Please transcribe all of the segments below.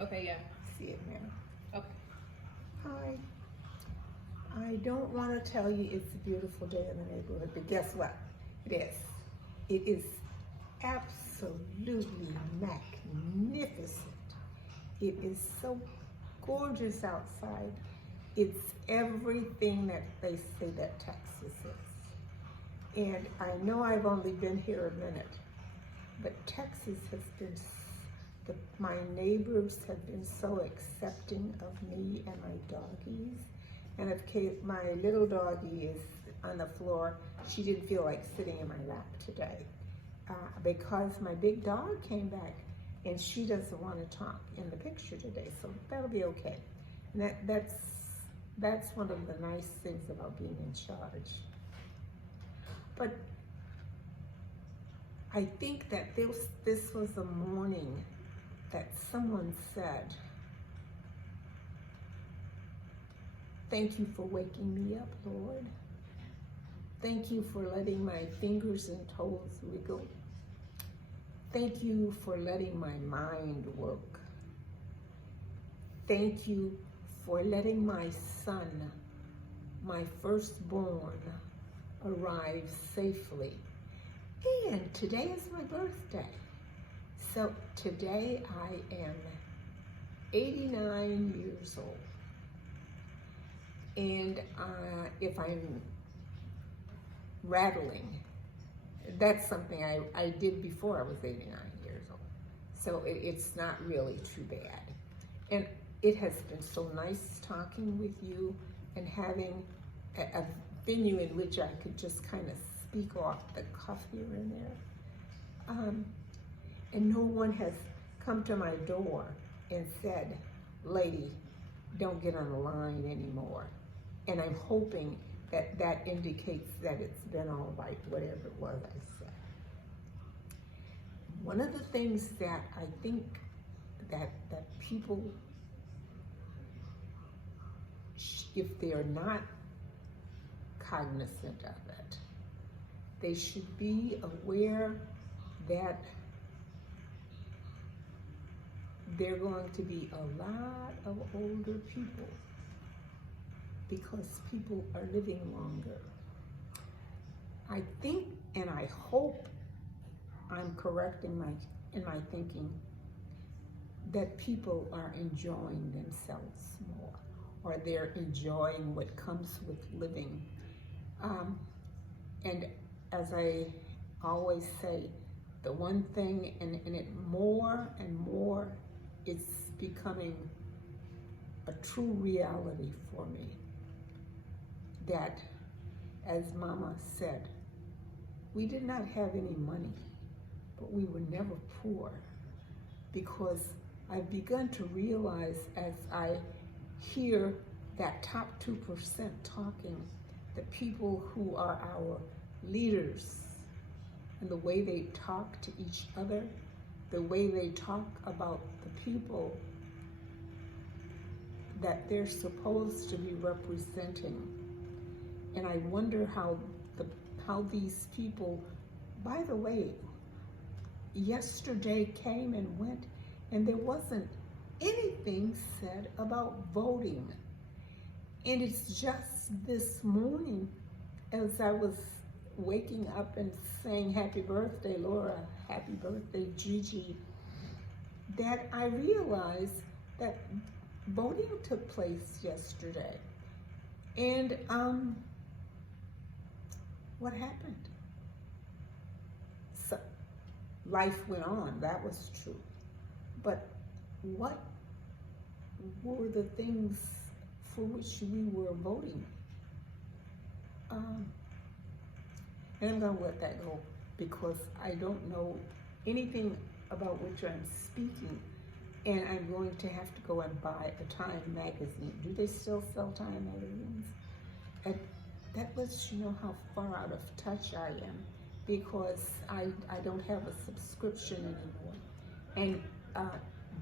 Okay, yeah. See it now. Okay. Hi. I don't want to tell you it's a beautiful day in the neighborhood, but guess what? It is. It is absolutely magnificent. It is so gorgeous outside. It's everything that they say that Texas is. And I know I've only been here a minute, but Texas has been, my neighbors have been so accepting of me and my doggies. And if my little doggie is on the floor, she didn't feel like sitting in my lap today because my big dog came back and she doesn't want to talk in the picture today, so that'll be okay. And that's one of the nice things about being in charge. But I think that this was a morning that someone said, "Thank you for waking me up, Lord. Thank you for letting my fingers and toes wiggle. Thank you for letting my mind work. Thank you for letting my son, my firstborn, arrive safely. And today is my birthday. So today I am 89 years old. And if I'm rattling, that's something I did before I was 89 years old. So it's not really too bad. And it has been so nice talking with you and having a venue in which I could just kind of speak off the cuff here and there. And no one has come to my door and said, "Lady, don't get on the line anymore." And I'm hoping that that indicates that it's been all right, whatever it was I said. One of the things that I think that people, if they're not cognizant of it, they should be aware that there are going to be a lot of older people because people are living longer. I think, and I hope I'm correct in my thinking, that people are enjoying themselves more, or they're enjoying what comes with living. And as I always say, the one thing, and it more and more, it's becoming a true reality for me, that, as Mama said, we did not have any money, but we were never poor, because I've begun to realize as I hear that top 2% talking, the people who are our leaders, and the way they talk to each other, the way they talk about the people that they're supposed to be representing. And I wonder how these people, by the way, yesterday came and went, and there wasn't anything said about voting. And it's just this morning, as I was waking up and saying happy birthday, Laura, happy birthday, Gigi, that I realized that voting took place yesterday. And what happened? So life went on, that was true. But what were the things for which we were voting? And I'm going to let that go because I don't know anything about which I'm speaking, and I'm going to have to go and buy a Time magazine. Do they still sell Time magazines? And that lets you know how far out of touch I am, because I don't have a subscription anymore. And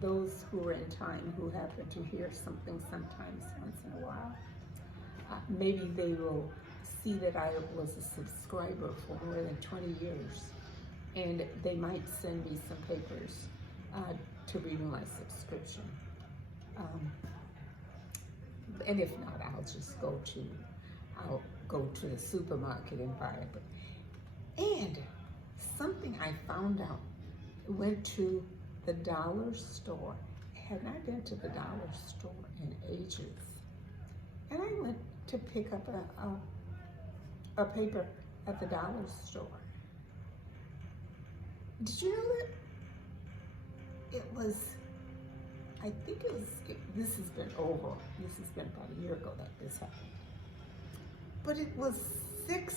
those who are in Time, who happen to hear something sometimes once in a while, maybe they will see that I was a subscriber for more than 20 years, and they might send me some papers. to renew my subscription. And if not, I'll go to the supermarket and buy it. And something I found out, went to the dollar store. Had not been to the dollar store in ages. And I went to pick up a paper at the dollar store. Did you know that it was, I think it was, this has been about a year ago that this happened. But it was $6.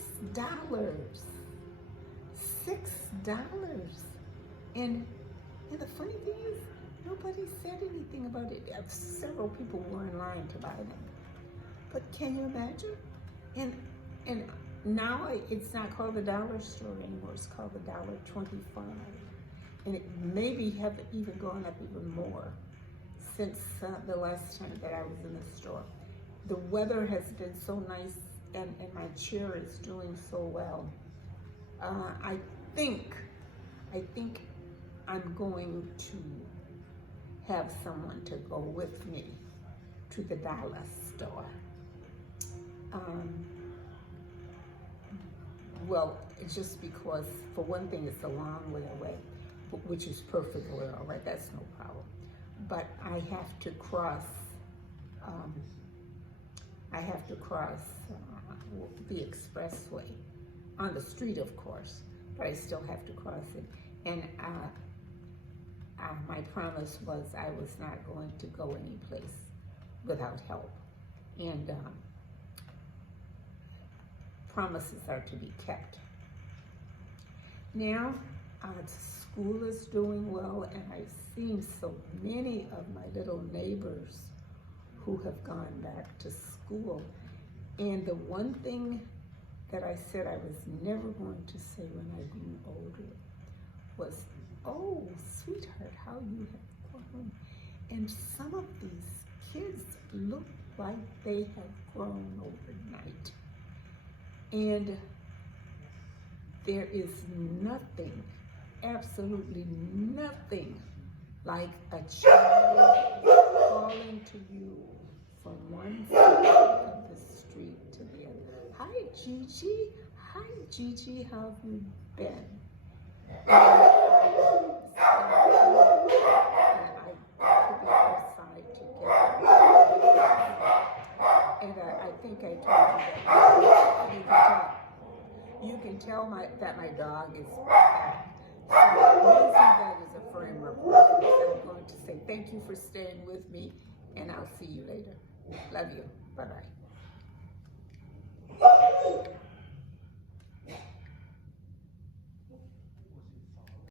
$6. And the funny thing is, nobody said anything about it. Several people were in line to buy them. But can you imagine? And now it's not called the dollar store anymore. It's called the $1.25. And it maybe have even gone up even more since the last time that I was in the store. The weather has been so nice, and my chair is doing so well. I think I'm going to have someone to go with me to the dollar store. Well, it's just because, for one thing, it's a long way away, which is perfectly all right. That's no problem. But I have to cross. The expressway on the street, of course, but I still have to cross it. And my promise was I was not going to go any place without help. And promises are to be kept. Now, school is doing well, and I've seen so many of my little neighbors who have gone back to school. And the one thing that I said I was never going to say when I grew older was, "Oh, sweetheart, how you have grown." And some of these kids look like they have grown overnight. And there is nothing, absolutely nothing, like a child calling to you from one side of the street to the other. "Hi, Gigi. Hi, Gigi. How have you been?" And I put it aside together. And I think I told you that you can tell that my dog is back. So using that as a frame of reference, I'm going to say thank you for staying with me, and I'll see you later. Love you. Bye-bye.